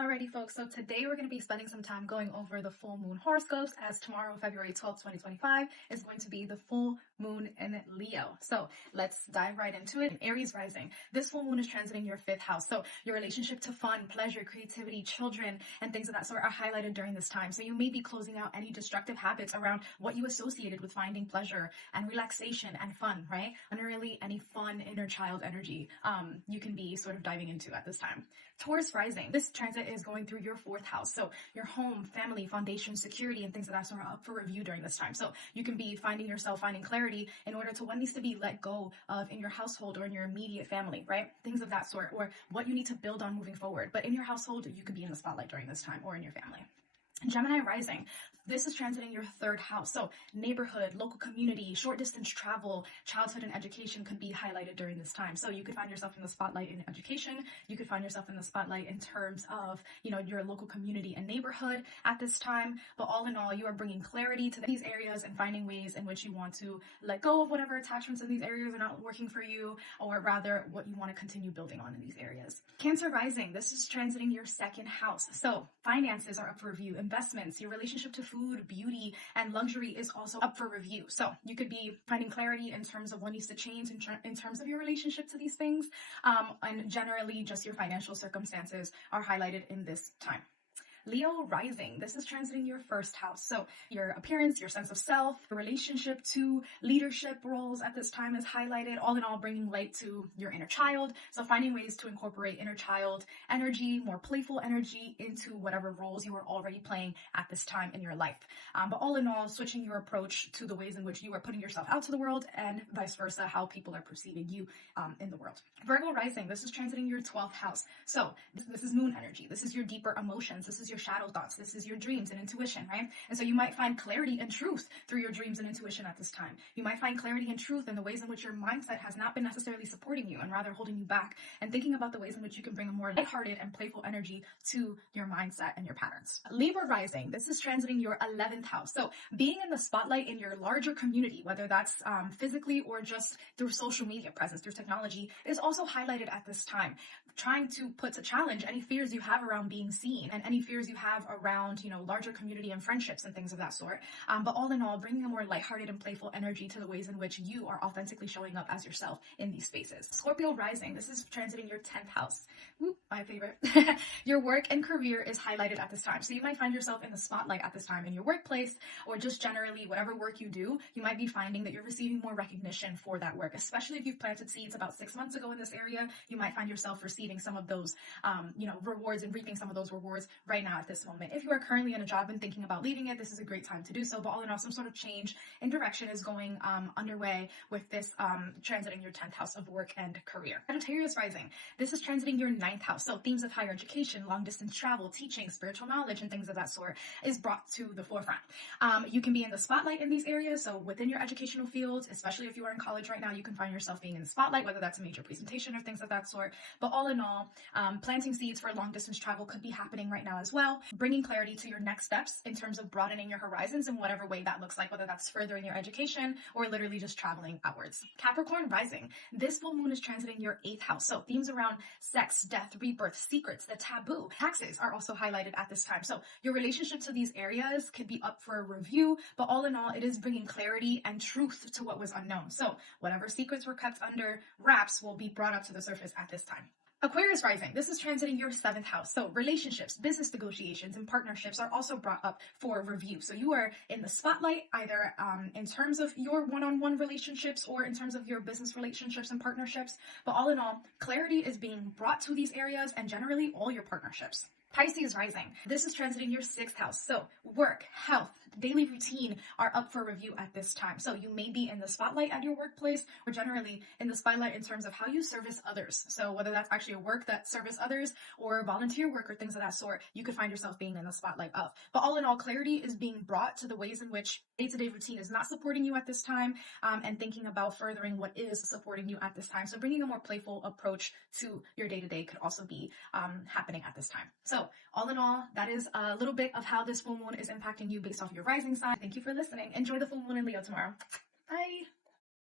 Alrighty folks, so today we're going to be spending some time going over the full moon horoscopes, as tomorrow, February 12th, 2025, is going to be the full moon in Leo. So let's dive right into it. Aries rising. This full moon is transiting your 5th house. So your relationship to fun, pleasure, creativity, children, and things of that sort are highlighted during this time. So you may be closing out any destructive habits around what you associated with finding pleasure and relaxation and fun, right? And really any fun inner child energy you can be sort of diving into at this time. Taurus rising. This transit is going through your 4th house. So your home, family, foundation, security, and things of that sort are up for review during this time. So you can be finding clarity in order to what needs to be let go of in your household or in your immediate family, right? Things of that sort, or what you need to build on moving forward. But in your household, you could be in the spotlight during this time, or in your family. Gemini rising. This is transiting your 3rd house. So neighborhood, local community, short distance travel, childhood and education could be highlighted during this time. So you could find yourself in the spotlight in education. You could find yourself in the spotlight in terms of, your local community and neighborhood at this time. But all in all, you are bringing clarity to these areas and finding ways in which you want to let go of whatever attachments in these areas are not working for you, or rather what you want to continue building on in these areas. Cancer rising. This is transiting your 2nd house. So finances are up for review. Investments, your relationship to food, beauty, and luxury is also up for review. So you could be finding clarity in terms of what needs to change in terms of your relationship to these things. And generally just your financial circumstances are highlighted in this time. Leo rising. This is transiting your 1st house. So your appearance, your sense of self, your relationship to leadership roles at this time is highlighted. All in all, bringing light to your inner child. So finding ways to incorporate inner child energy, more playful energy into whatever roles you are already playing at this time in your life. But all in all, switching your approach to the ways in which you are putting yourself out to the world, and vice versa, how people are perceiving you in the world. Virgo rising. This is transiting your 12th house. So this is moon energy. This is your deeper emotions. This is your shadow thoughts. This is your dreams and intuition, right? And so you might find clarity and truth through your dreams and intuition at this time. You might find clarity and truth in the ways in which your mindset has not been necessarily supporting you and rather holding you back, and thinking about the ways in which you can bring a more lighthearted and playful energy to your mindset and your patterns. Libra rising. This is transiting your 11th house. So being in the spotlight in your larger community, whether that's physically or just through social media presence, through technology, is also highlighted at this time. Trying to put to challenge any fears you have around being seen and any fears you have around, larger community and friendships and things of that sort. But all in all, bringing a more lighthearted and playful energy to the ways in which you are authentically showing up as yourself in these spaces. Scorpio rising. This is transiting your 10th house. Ooh, my favorite. Your work and career is highlighted at this time. So you might find yourself in the spotlight at this time in your workplace, or just generally whatever work you do, you might be finding that you're receiving more recognition for that work, especially if you've planted seeds about 6 months ago in this area. You might find yourself receiving some of those, rewards and reaping some of those rewards right now at this moment. If you are currently in a job and thinking about leaving it, this is a great time to do so. But all in all, some sort of change in direction is going underway with this transiting your 10th house of work and career. Sagittarius rising. This is transiting your 9th house. So themes of higher education, long distance travel, teaching, spiritual knowledge, and things of that sort is brought to the forefront. You can be in the spotlight in these areas. So within your educational fields, especially if you are in college right now, you can find yourself being in the spotlight, whether that's a major presentation or things of that sort. But all in all, planting seeds for long distance travel could be happening right now as well, bringing clarity to your next steps in terms of broadening your horizons in whatever way that looks like, whether that's furthering your education or literally just traveling outwards. Capricorn rising. This full moon is transiting your 8th house. So themes around sex, death, rebirth, secrets, the taboo, taxes are also highlighted at this time. So your relationship to these areas could be up for a review, but all in all, it is bringing clarity and truth to what was unknown. So whatever secrets were kept under wraps will be brought up to the surface at this time. Aquarius rising. This is transiting your 7th house. So relationships, business negotiations, and partnerships are also brought up for review. So you are in the spotlight either in terms of your one-on-one relationships or in terms of your business relationships and partnerships. But all in all, clarity is being brought to these areas and generally all your partnerships. Pisces rising. This is transiting your 6th house. So work, health, daily routine are up for review at this time. So you may be in the spotlight at your workplace, or generally in the spotlight in terms of how you service others. So whether that's actually a work that service others or volunteer work or things of that sort, you could find yourself being in the spotlight of. But all in all, clarity is being brought to the ways in which day-to-day routine is not supporting you at this time, and thinking about furthering what is supporting you at this time. So bringing a more playful approach to your day-to-day could also be happening at this time. So all in all, that is a little bit of how this full moon is impacting you based off your rising sign. Thank you for listening. Enjoy the full moon in Leo tomorrow. Bye.